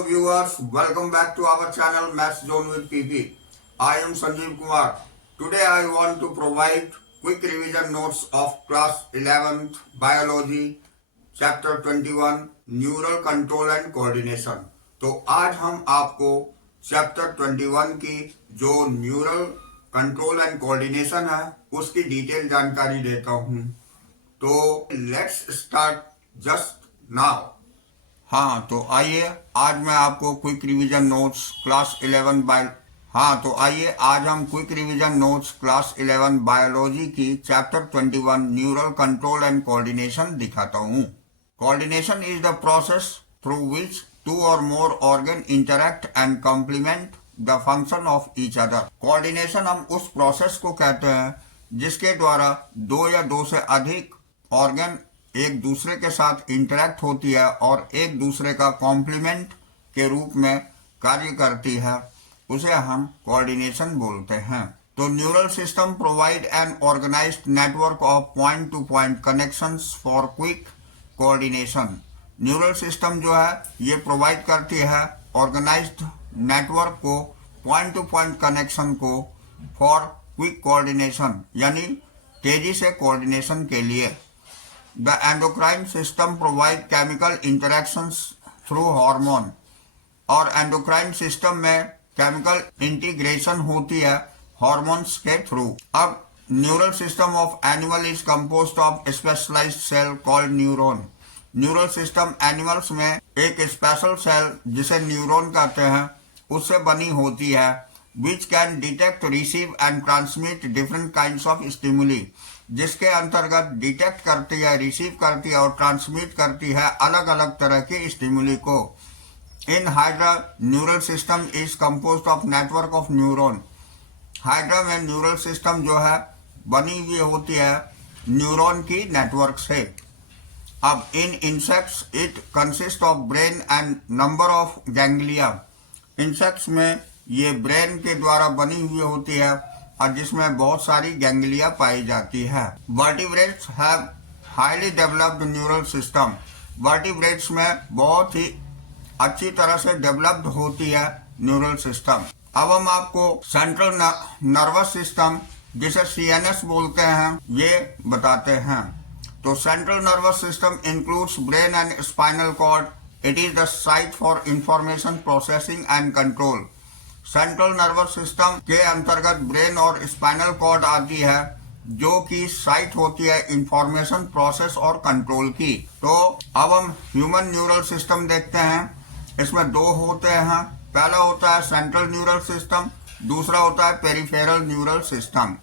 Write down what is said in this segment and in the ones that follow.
Hello viewers, welcome back to our channel Maths Zone with PP. I am Sanjeev Kumar. Today I want to provide quick revision notes of class 11th biology chapter 21 neural control and coordination. तो आज हम आपको chapter 21 की जो neural control and coordination है उसकी detail जानकारी देता हूं। तो लेट्स स्टार्ट जस्ट नाउ। हाँ तो आइए आज मैं आपको quick revision notes class 11 biology की chapter 21 neural control and coordination दिखाता हूँ। Coordination is the process through which two or more organ interact and complement the function of each other. Coordination हम उस प्रोसेस को कहते हैं जिसके द्वारा दो या दो से अधिक ऑर्गन एक दूसरे के साथ इंटरैक्ट होती है और एक दूसरे का कॉम्प्लीमेंट के रूप में कार्य करती है, उसे हम कोऑर्डिनेशन बोलते हैं। तो neural system provide an organised network of point to point connections for quick coordination. Neural system जो है ये प्रोवाइड करती है ऑर्गेनाइज्ड नेटवर्क को, पॉइंट टू पॉइंट कनेक्शन को फॉर क्विक कोऑर्डिनेशन यानी तेजी से कोऑर्डिनेशन के लिए। The endocrine system provide chemical interactions through hormone और endocrine system में chemical integration होती है hormones के through। अब neural system of animal is composed of specialized cell called neuron। neural system animals में एक special cell जिसे neuron कहते हैं उससे बनी होती है which can detect, receive and transmit different kinds of stimuli, जिसके अंतर्गत डिटेक्ट करती है, रिसीव करती है और ट्रांसमिट करती है अलग अलग तरह के स्टिमुली को। In hydra neural system is composed of network of neuron. Hydra में न्यूरल सिस्टम जो है बनी हुई होती है न्यूरॉन की नेटवर्क से। अब इन insects it consist of brain and number of ganglia. Insects में ये ब्रेन के द्वारा बनी हुई होती है और जिसमें बहुत सारी गैंग्लिया पाई जाती है। Vertebrates have highly developed neural system. Vertebrates में बहुत ही अच्छी तरह से डेवलप्ड होती है न्यूरल सिस्टम। अब हम आपको सेंट्रल नर्वस सिस्टम जिसे सीएनएस बोलते हैं ये बताते हैं। तो central nervous system includes brain and spinal cord. It is the site for information processing and control. Central nervous system के अंतर्गत ब्रेन और स्पाइनल कॉर्ड आती है जो कि साइट होती है इंफॉर्मेशन प्रोसेस और कंट्रोल की। तो अब हम ह्यूमन न्यूरल सिस्टम देखते हैं। इसमें दो होते हैं, पहला होता है सेंट्रल न्यूरल सिस्टम, दूसरा होता है पेरिफेरल न्यूरल सिस्टम।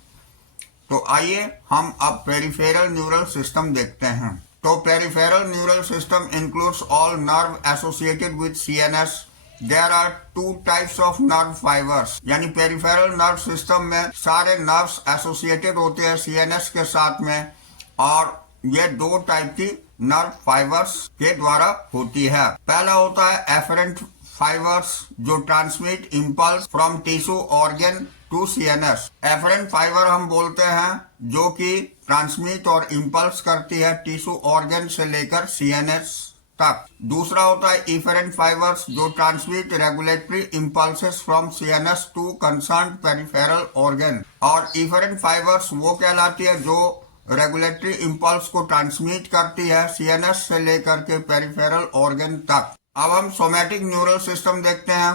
तो आइए हम अब पेरिफेरल न्यूरल सिस्टम देखते हैं। तो peripheral neural system includes all nerve associated with CNS. There are two types of nerve fibers, यानी पेरिफेरल नर्व सिस्टम में सारे नर्व्स एसोसिएटेड होते हैं सीएनएस के साथ में और ये दो टाइप की नर्व फाइबर्स के द्वारा होती है। पहला होता है एफरेंट फाइबर्स जो transmit impulse from tissue organ to CNS. Afferent fibre हम बोलते हैं जो कि ट्रांसमिट और इम्पल्स करती है टिश्यू ऑर्गन से लेकर सीएनएस तक। दूसरा होता है इफरेंट फाइबर्स जो transmit regulatory impulses from CNS to concerned peripheral organ. और इफरेंट फाइबर्स वो कहलाती है जो रेगुलेटरी इम्पल्स को ट्रांसमिट करती है सीएनएस से लेकर के पेरिफेरल ऑर्गन तक। अब हम सोमैटिक न्यूरल सिस्टम देखते हैं।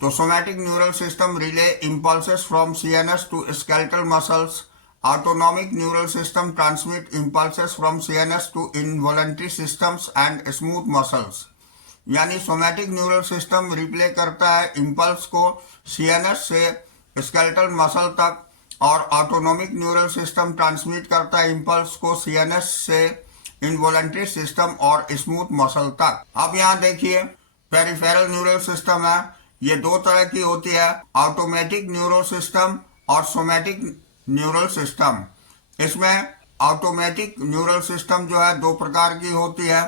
तो somatic neural system relay impulses from CNS to skeletal muscles. Autonomic neural system transmit impulses from CNS to involuntary systems and smooth muscles। यानी सोमैटिक न्यूरल सिस्टम रिप्ले करता है impulse को CNS से skeletal muscle तक और autonomic neural system transmit करता है impulse को सीएनएस से इनवॉलंटरी सिस्टम और स्मूथ मसल तक। अब यहाँ देखिए पेरिफेरल न्यूरल सिस्टम है, ये दो तरह की होती है, ऑटोमेटिक न्यूरल सिस्टम और सोमैटिक न्यूरल सिस्टम। इसमें ऑटोमेटिक न्यूरल सिस्टम जो है दो प्रकार की होती है,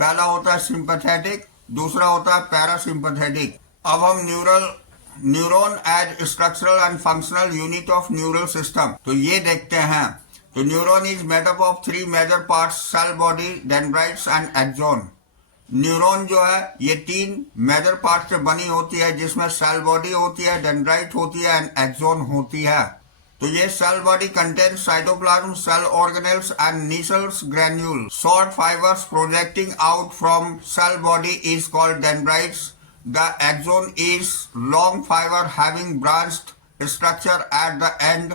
पहला होता है सिंपैथेटिक, दूसरा होता है पैरासिम्पैथेटिक। अब हम neuron as structural and functional unit of neural system तो ये देखते हैं। तो neuron is made up of three major parts, cell body, dendrites and axon. Neuron जो है ये 3 मेजर पार्ट से बनी होती है, जिसमें सेल बॉडी होती है, डेंड्राइट होती है एंड एक्सोन होती है। तो ये cell body contains cytoplasm, cell organelles and Nissl's granule. Short fibres projecting out from cell body is called dendrites. The axon is long fibre having branched structure at the end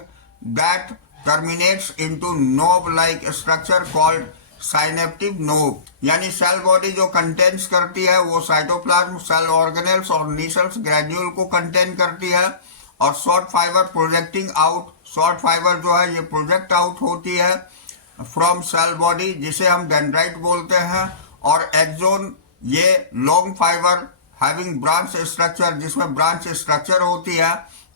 that terminates into knob-like structure called synaptic knob। यानी cell body जो contains करती है वो cytoplasm, cell organelles और नीसल्स granule को contain करती है। और short fibre projecting out, short fibre जो है ये प्रोजेक्ट आउट होती है फ्रॉम सेल बॉडी, जिसे हम डेंड्राइट बोलते हैं। और एक्सोन ये long fibre having branch structure, जिसमें ब्रांच स्ट्रक्चर होती है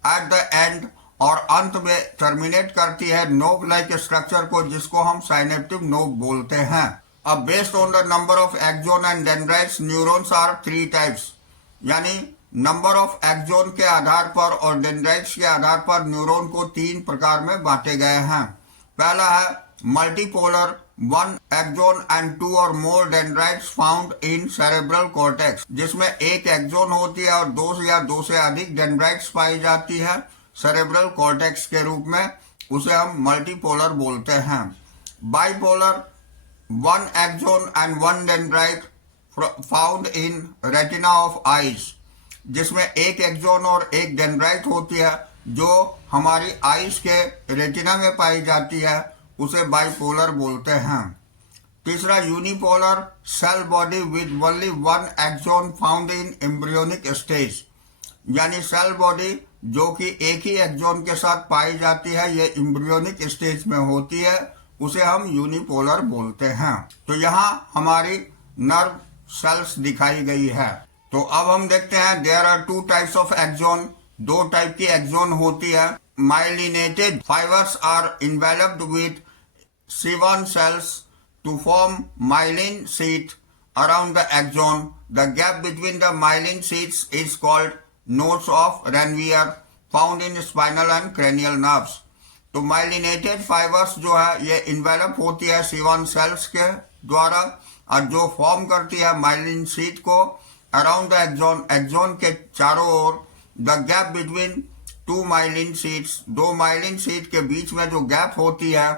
एट द एंड, और अंत में टर्मिनेट करती है नोब लाइक स्ट्रक्चर को, जिसको हम साइनेप्टिक नोब बोलते हैं। अब based on the number of axon and dendrites, neurons are 3 types. यानी नंबर ऑफ एक्सोन के आधार पर और डेंड्राइट्स के आधार पर न्यूरॉन को 3 प्रकार में बांटे गए हैं। पहला है multipolar, 1 axon and 2 or more dendrites found in cerebral cortex, जिसमें 1 एक्सोन होती है और 2 या 2 से अधिक डेंड्राइट्स पाई जाती है सेरेब्रल कॉर्टेक्स के रूप में। उसे हम मल्टीपोलर बोलते हैं। Bipolar, 1 axon and 1 dendrite found in retina of eyes, जिसमें 1 एक्सोन और 1 डेंड्राइट होती है जो हमारी आईज के रेटिना में पाई जाती है, उसे बाइपोलर बोलते हैं। तीसरा unipolar, cell body with only 1 axon found in embryonic stage, यानी सेल बॉडी जो कि एक ही एक्सोन के साथ पाई जाती है, ये एम्ब्रियोनिक स्टेज में होती है, उसे हम यूनिपोलर बोलते हैं। तो यहाँ हमारी नर्व सेल्स दिखाई गई है। तो अब हम देखते हैं there are 2 types of axon, 2 type की एक्सोन होती है। Myelinated fibres are enveloped with C1 cells to form myelin sheath around the axon. The gap between the myelin sheaths is called nodes of Ranvier, found in spinal and cranial nerves. तो myelinated fibres जो है ये envelope होती है C1 sales के द्वारा, और जो फॉर्म करती है माइलिन शीट को अराउंड द एक्सोन, एक्सोन के चारों ओर। The gap between 2 myelin sheaths, 2 myelin sheath के बीच में जो गैप होती है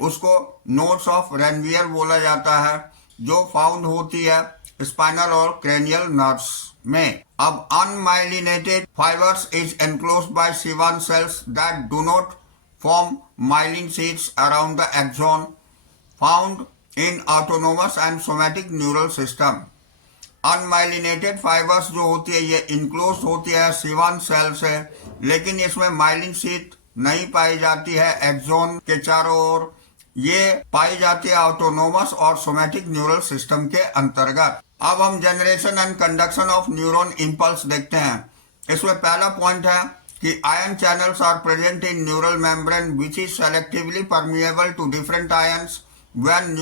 उसको नोड्स ऑफ रेनवियर बोला जाता है, जो फाउंड होती है स्पाइनल और क्रेनियल नर्व्स में। अब unmyelinated fibres is enclosed bye C1 cells that do not form myelin sheaths around the axon, found in autonomous and somatic neural system। Unmyelinated fibres जो होती है ये इनक्लोज होती है C1 सेल से, लेकिन इसमें माइलिन शीट नहीं पाई जाती है एक्सोन के चारों ओर। ये पाई जाती है ऑटोनोमस और सोमैटिक न्यूरल सिस्टम के अंतर्गत। अब हम generation and conduction of neuron impulse देखते हैं। इसमें पहला पॉइंट है कि ion channels are present in neural membrane which is selectively permeable to different ions when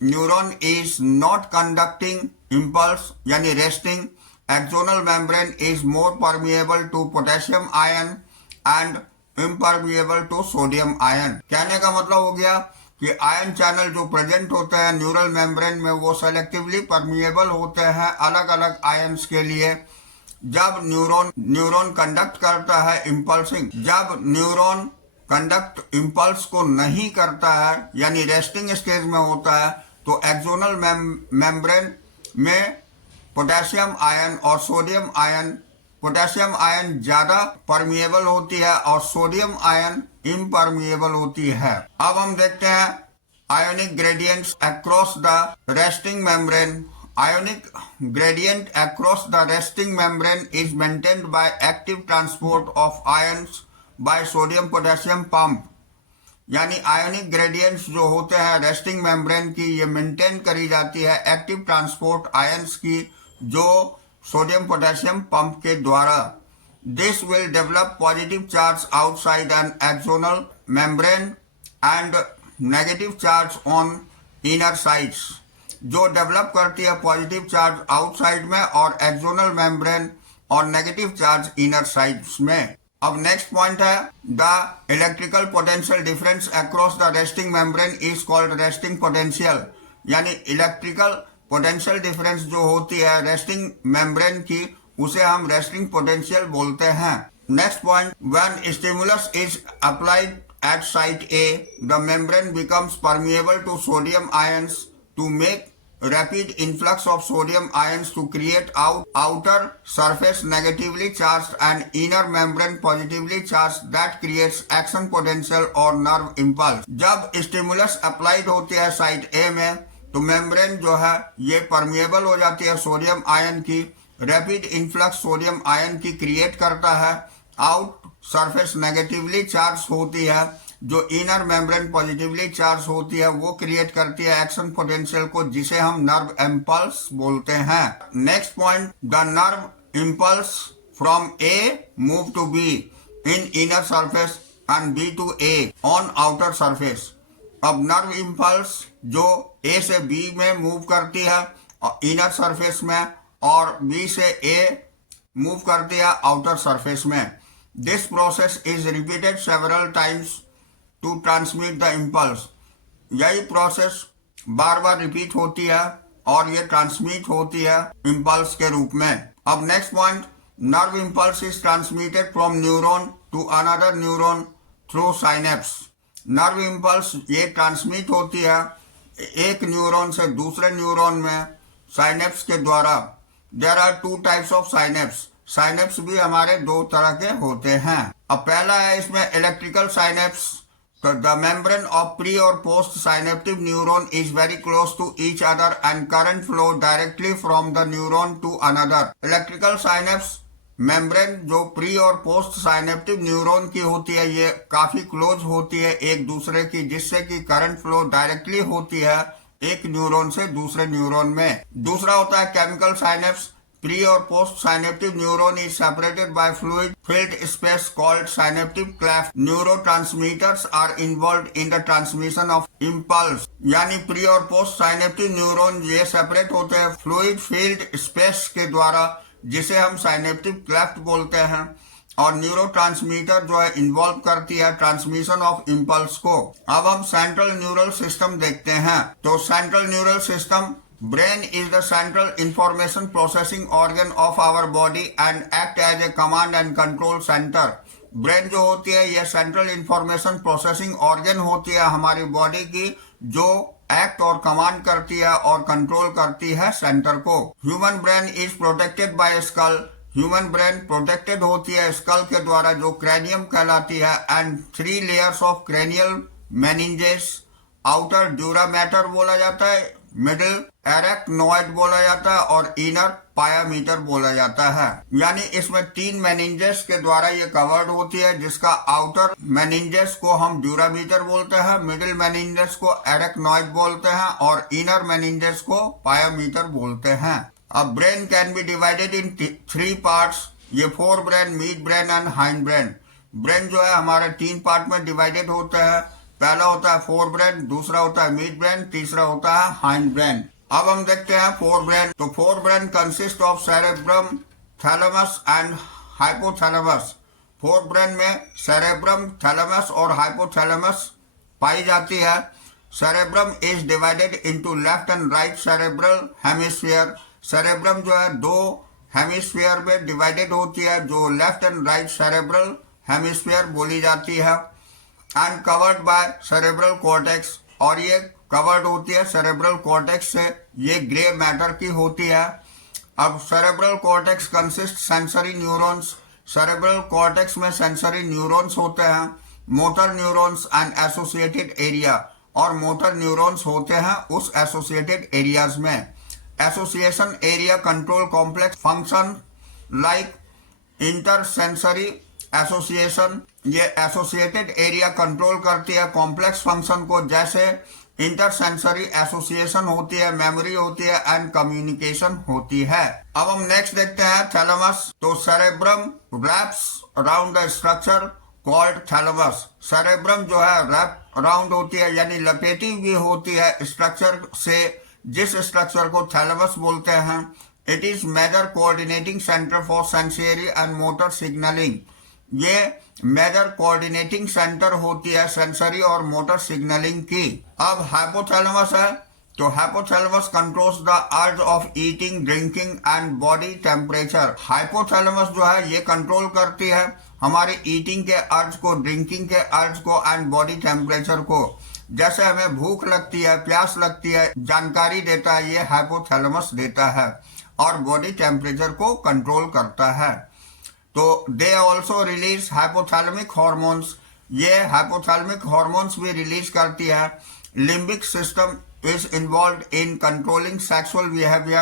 neuron is not conducting impulse, यानी resting. Axonal membrane is more permeable to potassium ion and impermeable to sodium ion. कहने का मतलब हो गया कि ion channel जो present होते हैं न्यूरल मेम्ब्रेन में वो सेलेक्टिवली परमिएबल होते हैं अलग अलग आयन्स के लिए। जब न्यूरॉन कंडक्ट करता है इम्पल्सिंग, जब न्यूरॉन कंडक्ट इम्पल्स को नहीं करता है यानी रेस्टिंग स्टेज में होता है, तो एक्सोनल मेम्ब्रेन में पोटेशियम आयन और सोडियम आयन, पोटेशियम आयन ज्यादा परमिएबल होती है और सोडियम आयन इम्परमिएबल होती है। अब हम देखते हैं ionic gradients across the resting membrane. Ionic gradient across the resting membrane is maintained by active transport of ions by sodium potassium pump। यानी आयोनिक ग्रेडियंट्स जो होते हैं रेस्टिंग मेम्ब्रेन की, ये मेंटेन करी जाती है एक्टिव ट्रांसपोर्ट आयंस की, जो सोडियम पोटेशियम पंप के द्वारा। This will develop positive charge outside an axonal membrane and negative charge on inner sides. जो डेवलप करती है पॉजिटिव चार्ज आउटसाइड में और एक्सोनल मेम्ब्रेन, और नेगेटिव चार्ज इनर साइड्स में। अब नेक्स्ट पॉइंट है the electrical potential difference across the resting membrane is called resting potential. यानी इलेक्ट्रिकल पोटेंशियल डिफरेंस जो होती है रेस्टिंग मेम्ब्रेन की, उसे हम रेस्टिंग पोटेंशियल बोलते हैं। Next point, when stimulus is applied at site A, the membrane becomes permeable to sodium ions to make rapid influx of sodium ions to create outer surface negatively charged and inner membrane positively charged that creates action potential or nerve impulse। जब stimulus applied होती है site A में तो membrane जो है ये permeable हो जाती है सोडियम आयन की, रैपिड इन्फ्लक्स सोडियम आयन की क्रिएट करता है, आउट सरफेस नेगेटिवली चार्ज होती है, जो इनर मेम्ब्रेन पॉजिटिवली चार्ज होती है, वो क्रिएट करती है एक्शन पोटेंशियल को, जिसे हम नर्व इम्पल्स बोलते हैं। Next point, the nerve impulse from A move to B in inner surface and B to A on outer surface. अब नर्व इम्पल्स जो ए से बी में मूव करती है इनर सरफेस में, और बी से ए मूव करती है आउटर सरफेस में। This process is repeated several times to transmit the impulse. यही प्रोसेस बार बार रिपीट होती है और ये ट्रांसमिट होती है इम्पल्स के रूप में। अब next point, nerve impulse is transmitted from neuron to another neuron through synapse. Nerve impulse ये ट्रांसमिट होती है एक न्यूरॉन से दूसरे न्यूरॉन में साइनेप्स के द्वारा। There are two types of synapse. Synapse भी हमारे दो तरह के होते हैं। अब पहला है इसमें इलेक्ट्रिकल साइनेप्स। तो द मेम्ब्रेन ऑफ प्री और post synaptic neuron is very close to each other and current flow directly from the neuron to another. Electrical synapse membrane जो प्री और पोस्ट साइनेप्टिक न्यूरॉन की होती है ये काफी close होती है एक दूसरे की, जिससे कि करंट फ्लो डायरेक्टली होती है एक न्यूरॉन से दूसरे न्यूरॉन में। दूसरा होता है केमिकल साइनेप्स। प्री और post synaptic neuron is separated by fluid filled space called synaptic cleft. Neurotransmitters are involved in the transmission of impulse. यानी प्री और पोस्ट साइनेप्टिक न्यूरॉन ये सेपरेट होते हैं फ्लूइड फील्ड स्पेस के द्वारा, जिसे हम साइनेप्टिक क्लेफ्ट बोलते हैं, और न्यूरोट्रांसमीटर जो है इन्वॉल्व करती है ट्रांसमिशन ऑफ इम्पल्स को। अब हम सेंट्रल न्यूरल सिस्टम देखते हैं। तो central neural system, brain is the central information processing organ of our body and act as a command and control centre. Brain जो होती है ये सेंट्रल इंफॉर्मेशन प्रोसेसिंग ऑर्गन होती है हमारी बॉडी की, जो एक्ट और कमांड करती है और कंट्रोल करती है सेंटर को। Human brain is protected by skull. Human brain protected होती है स्कल के द्वारा, जो क्रेनियम कहलाती है, and 3 layers of cranial meninges. Outer dura mater बोला जाता है, मिडिल एरेक्नोइड बोला जाता है और इनर पायामीटर बोला जाता है। यानी इसमें 3 मेनिंजेस के द्वारा ये कवर्ड होती है, जिसका आउटर मेनिंजेस को हम ड्यूरामीटर बोलते हैं, मिडिल मेनिंजेस को एरेक्नोइड बोलते हैं और इनर मेनिंजेस को पायामीटर बोलते हैं। अब brain can be divided in 3 parts. ये fore brain, mid brain and hind brain. Brain जो है हमारे 3 पार्ट में डिवाइडेड होता है। पहला होता है फोर ब्रेन, दूसरा होता है मिड ब्रेन, तीसरा होता है हाइंड ब्रेन। अब हम देखते हैं फोर ब्रेन। तो fore brain consist of cerebrum, thalamus and hypothalamus. Fore brain में सेरेब्रम, थैलेमस और हाइपोथैलेमस पाई जाती है। Cerebrum is divided into left and right cerebral hemisphere. Cerebrum जो है 2 हेमिस्फीयर में डिवाइडेड होती है, जो left and right cerebral hemisphere बोली जाती है, and covered by cerebral cortex. और ये कवर्ड होती है सेरेब्रल कॉर्टेक्स से, ये ग्रे मैटर की होती है। अब cerebral cortex consist sensory neurons. Cerebral cortex में सेंसरी न्यूरॉन्स होते हैं, motor neurons and associated area, और मोटर न्यूरॉन्स होते हैं उस एसोसिएटेड एरियाज में। Association area control complex function like intersensory association. ये एसोसिएटेड एरिया कंट्रोल करती है कॉम्प्लेक्स फंक्शन को, जैसे इंटरसेंसरी एसोसिएशन होती है, मेमोरी होती है एंड कम्युनिकेशन होती है। अब हम नेक्स्ट देखते हैं थैलेमस। तो cerebrum wraps around the structure called thalamus. Cerebrum जो है रैप अराउंड होती है, यानी लपेटी हुई होती है स्ट्रक्चर से, जिस स्ट्रक्चर को थैलेमस बोलते हैं। It is major coordinating centre for sensory and motor signalling. ये मेजर कोऑर्डिनेटिंग सेंटर होती है सेंसरी और मोटर सिग्नलिंग की। अब हाइपोथैलेमस है। तो hypothalamus controls the urge of eating, drinking and body temperature. Hypothalamus जो है ये कंट्रोल करती है हमारे ईटिंग के अर्ज को, ड्रिंकिंग के अर्ज को एंड बॉडी टेम्परेचर को। जैसे हमें भूख लगती है, प्यास लगती है, जानकारी देता है ये हाइपोथैलेमस देता है, और बॉडी टेम्परेचर को कंट्रोल करता है। तो they also release hypothalamic hormones, ये हाइपोथैलेमिक हॉर्मोन्स भी रिलीज करती है। Limbic system is involved in controlling sexual behavior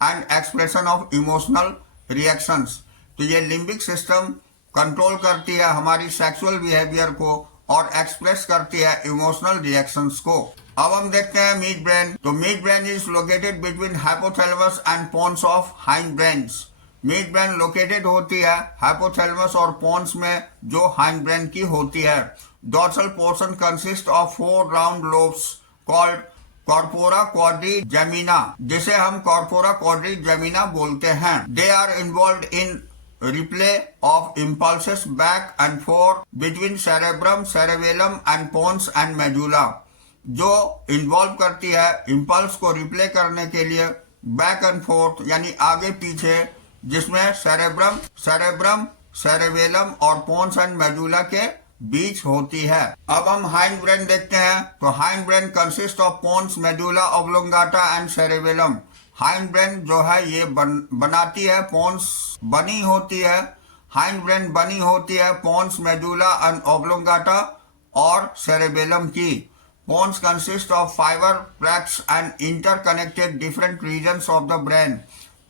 and expression of emotional reactions। तो ये लिम्बिक सिस्टम कंट्रोल करती है हमारी सेक्सुअल बिहेवियर को और एक्सप्रेस करती है इमोशनल रिएक्शंस को। अब हम देखते हैं मिड ब्रेन। तो midbrain is located between hypothalamus and pons of hindbrains. Midbrain located होती है हाइपोथैलेमस और पोन्स में जो हाइंड ब्रेन की होती है। Dorsal portion consist of 4 round lobes called corpora quadrigemina, जिसे हम कॉर्पोरा क्वाड्रिजेमिना बोलते हैं। They are involve in replay of impulses back and forth between cerebrum, cerebellum and pons and medulla, जो इन्वॉल्व करती है इम्पल्स को रिप्ले करने के लिए बैक एंड फोर्थ यानी आगे पीछे, जिसमें सेरेब्रम, सेरेबेलम और पोन्स एंड मेडुला के बीच होती है। अब हम हाइंड ब्रेन देखते हैं। तो hind brain consist of pons, medulla oblongata and cerebellum. Hind brain जो है ये बनाती है, पोन्स बनी होती है, हाइंड ब्रेन बनी होती है पोन्स, मेडुला एंड ऑब्लोंगाटा और सेरेबेलम की। Pons consist of fibre tracts and interconnected different regions of the brain.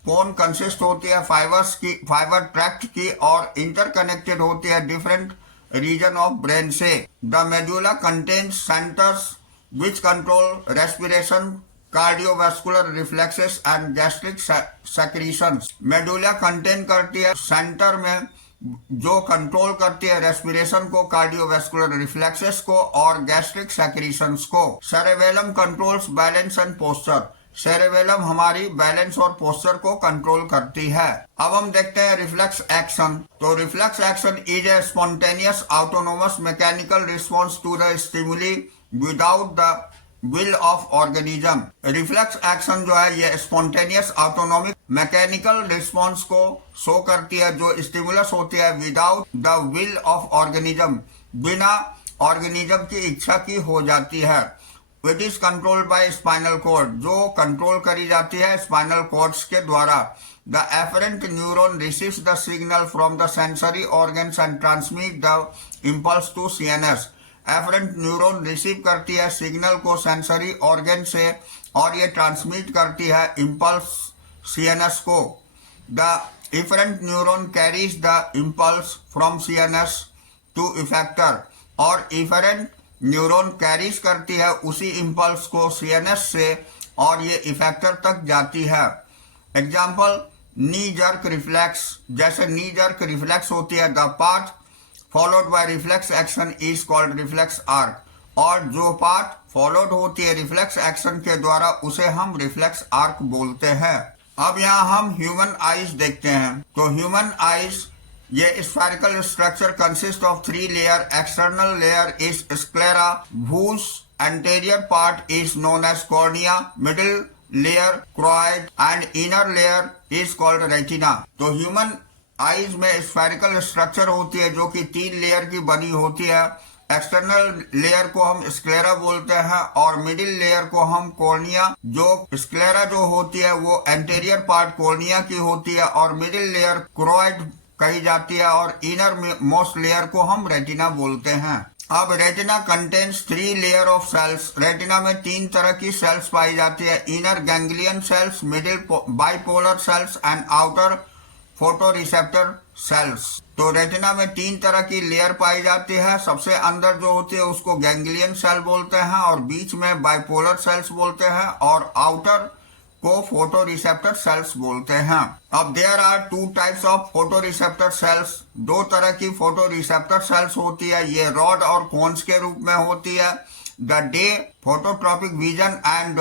Pons consist होती है फाइबर ट्रैक्ट की और इंटरकनेक्टेड होती है डिफरेंट region of brain से। The medulla contains centers which control respiration, cardiovascular reflexes and gastric secretions। medulla contain करती है centre में जो कंट्रोल करती है रेस्पिरेशन को, कार्डियोवैस्कुलर रिफ्लेक्सेस को और गैस्ट्रिक सेक्रीशंस को। Cerebellum controls balance and posture. Cerebellum हमारी बैलेंस और पोस्चर को कंट्रोल करती है। अब हम देखते हैं रिफ्लेक्स एक्शन। तो reflex action is a spontaneous autonomous mechanical response to the stimuli without the will of organism. Reflex action जो है ये स्पॉन्टेनियस ऑटोनोमिक मैकेनिकल रिस्पॉन्स को शो करती है जो स्टिमुलस होती है without the will of organism, बिना ऑर्गेनिज्म की इच्छा की हो जाती है। It is controlled by spinal cord, जो कंट्रोल करी जाती है स्पाइनल कॉर्ड्स के द्वारा। The afferent neuron receives the signal from the sensory organs and transmit the impulse to CNS। afferent neuron receive करती है सिग्नल को सेंसरी ऑर्गन से और ये ट्रांसमिट करती है इम्पल्स CNS को। The efferent neuron carries the impulse from CNS to effector, और efferent न्यूरॉन कैरीज करती है उसी इम्पल्स को CNS से और ये इफेक्टर तक जाती है। एग्जाम्पल नी जर्क रिफ्लेक्स, जैसे नी जर्क रिफ्लेक्स होती है the path followed by reflex action is called reflex arc, और जो पाथ फॉलोड होती है रिफ्लेक्स एक्शन के द्वारा उसे हम रिफ्लेक्स आर्क बोलते हैं। अब यहाँ हम ह्यूमन आइज देखते हैं। तो ह्यूमन आइज ये spherical structure consist of 3 layer. External layer is sclera whose anterior part is known as cornea, middle layer choroid and inner layer is called retina। तो ह्यूमन आईज में spherical structure होती है जो कि 3 layer की बनी होती है। एक्सटर्नल लेयर को हम स्क्लेरा बोलते हैं और मिडिल लेयर को हम कॉर्निया, जो स्क्लेरा जो होती है वो एंटेरियर पार्ट कॉर्निया की होती है और मिडिल लेयर क्रोइड कही जाती है और इनर मोस्ट लेयर को हम रेटिना बोलते हैं। अब retina contains 3 layer of cells. Retina में 3 तरह की सेल्स पाई जाती है, inner ganglion cells, middle bipolar cells and outer photoreceptor cells. तो रेटिना में 3 तरह की लेयर पाई जाती है। सबसे अंदर जो होती है उसको गैंग्लियन सेल बोलते हैं और बीच में बाइपोलर सेल्स बोलते हैं और आउटर को फोटो रिसेप्टर सेल्स बोलते हैं। अब there are 2 types of photoreceptor cells. 2 तरह की फोटो रिसेप्टर सेल्स होती है, ये रॉड और कोन्स के रूप में होती है। The day phototropic vision and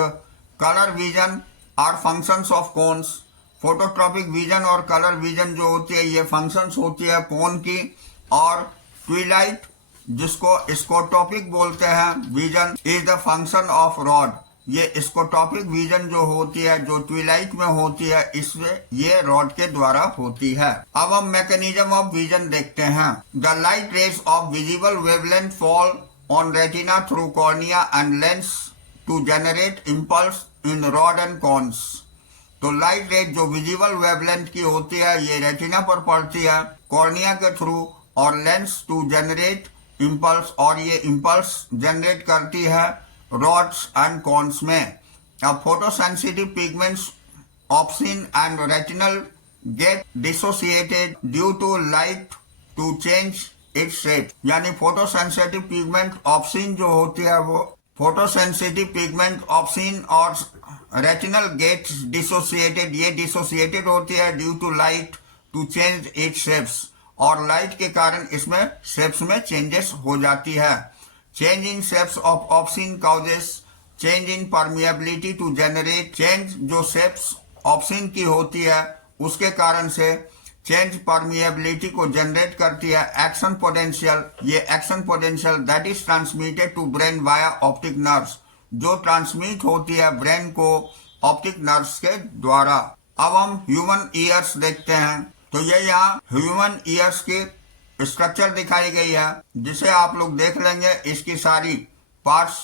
colour vision are functions of cones. Phototropic vision और कलर विजन जो होती है ये फंक्शंस होती है कोन की, और ट्विलाइट जिसको स्कोटोपिक बोलते हैं vision is the function of rod. ये स्कोटोपिक विजन जो होती है, जो ट्विलाइट में होती है, इससे ये रॉड के द्वारा होती है। अब हम मैकेनिज्म ऑफ विजन देखते हैं। The light rays of visible wavelength fall on retina through cornea and lens to generate impulse in rod and cones. तो लाइट रेज जो विजिबल वेवलेंथ की होती है, ये रेटिना पर पड़ती है कॉर्निया के थ्रू और लेंस टू जनरेट इम्पल्स, और ये इम्पल्स जनरेट करती है रॉड्स एंड कॉन्स में। अब photosensitive pigments opsin and retinal get dissociated due to light to change its shape. यानी फोटोसेंसिटिव पिगमेंट ऑप्सिन जो होती है, वो फोटोसेंसिटिव पिगमेंट ऑप्सिन और रेटिनल गेट डिसोसिएटेड, ये डिसोसिएटेड होती है due to light to change its shapes, और लाइट के कारण इसमें शेप्स में चेंजेस हो जाती है। Change in shapes of opsin causes change in permeability to generate change. जो शेप्स ऑप्सिन की होती है उसके कारण से चेंज परमिएबिलिटी को जनरेट करती है। एक्शन पोटेंशियल, ये action potential that is transmitted to brain via optic nerves, जो ट्रांसमिट होती है ब्रेन को ऑप्टिक नर्व्स के द्वारा। अब हम ह्यूमन ईयर्स देखते हैं। तो ये यहाँ ह्यूमन ईयर्स की स्ट्रक्चर दिखाई गई है, जिसे आप लोग देख लेंगे, इसकी सारी पार्ट्स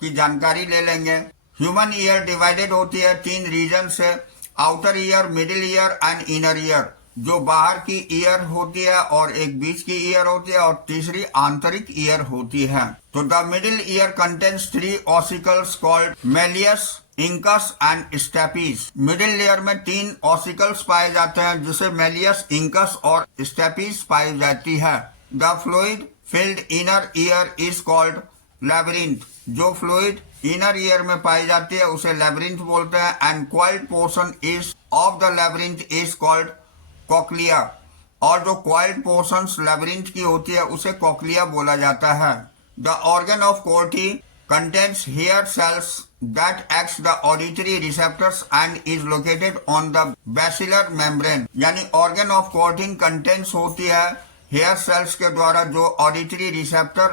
की जानकारी ले लेंगे। ह्यूमन ईयर डिवाइडेड होती है 3 रीजन से, outer ear, middle ear and inner ear. जो बाहर की ईयर होती है और एक बीच की ईयर होती है और तीसरी आंतरिक ईयर होती है। तो the middle ear contains 3 ossicles called malleus, incus and stapes. Middle layer में 3 ऑसिकल्स पाए जाते हैं, जिसे मेलियस, इंकस और स्टेपीज पाई जाती है। The fluid filled inner ear is called labyrinth. जो फ्लूइड इनर ईयर में पाई जाती है उसे लैबिरिंथ बोलते हैं। And coiled portion is of the labyrinth is called cochlea, और जो क्वाइल्ड पोर्शंस लैबिरिंथ की होती है उसे कॉक्लिया बोला जाता है। The organ of Corti contains hair cells that acts the auditory receptors and is located on the basilar membrane। यानी organ of Cortin contains होती है hair cells के द्वारा, जो auditory receptor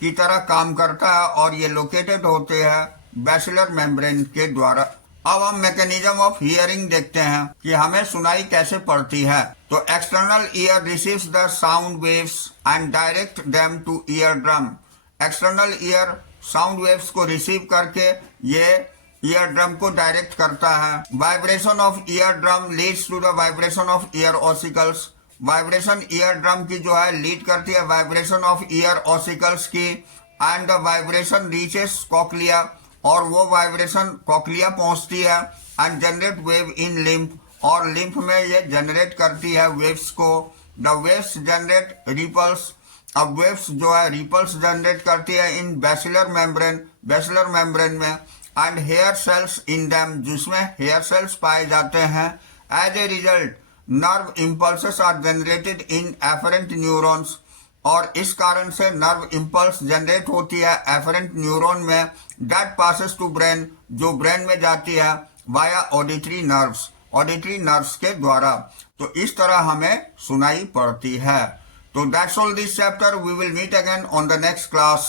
की तरह काम करता है, और ये located होते हैं basilar membrane के द्वारा। अब हम मैकेनिज्म ऑफ हियरिंग देखते हैं कि हमें सुनाई कैसे पड़ती है। तो external ear receives the sound waves and direct them to eardrum. External ear sound waves को रिसीव करके ये ईयर ड्रम को डायरेक्ट करता है। Vibration of eardrum leads to the vibration of ear ossicles. Vibration eardrum की जो है lead करती है वाइब्रेशन ऑफ ईयर ऑसिकल्स की। And the vibration reaches cochlea, और वो वाइब्रेशन कॉक्लिया पहुंचती है। And generate wave in lymph, और लिम्फ में ये जनरेट करती है वेव्स को। The waves generate ripples. अब वेव्स जो है रिपल्स जनरेट करती है इन बेसिलर मेम्ब्रेन में। And hair cells in them, जिसमें हेयर सेल्स पाए जाते हैं। As a result nerve impulses are generated in afferent neurons, और इस कारण से नर्व इम्पल्स जनरेट होती है एफरेंट न्यूरॉन में। दैट पासेस टू ब्रेन, जो ब्रेन में जाती है वाया ऑडिटरी नर्व्स के द्वारा। तो इस तरह हमें सुनाई पड़ती है। So that's all this chapter. We will meet again on the next class.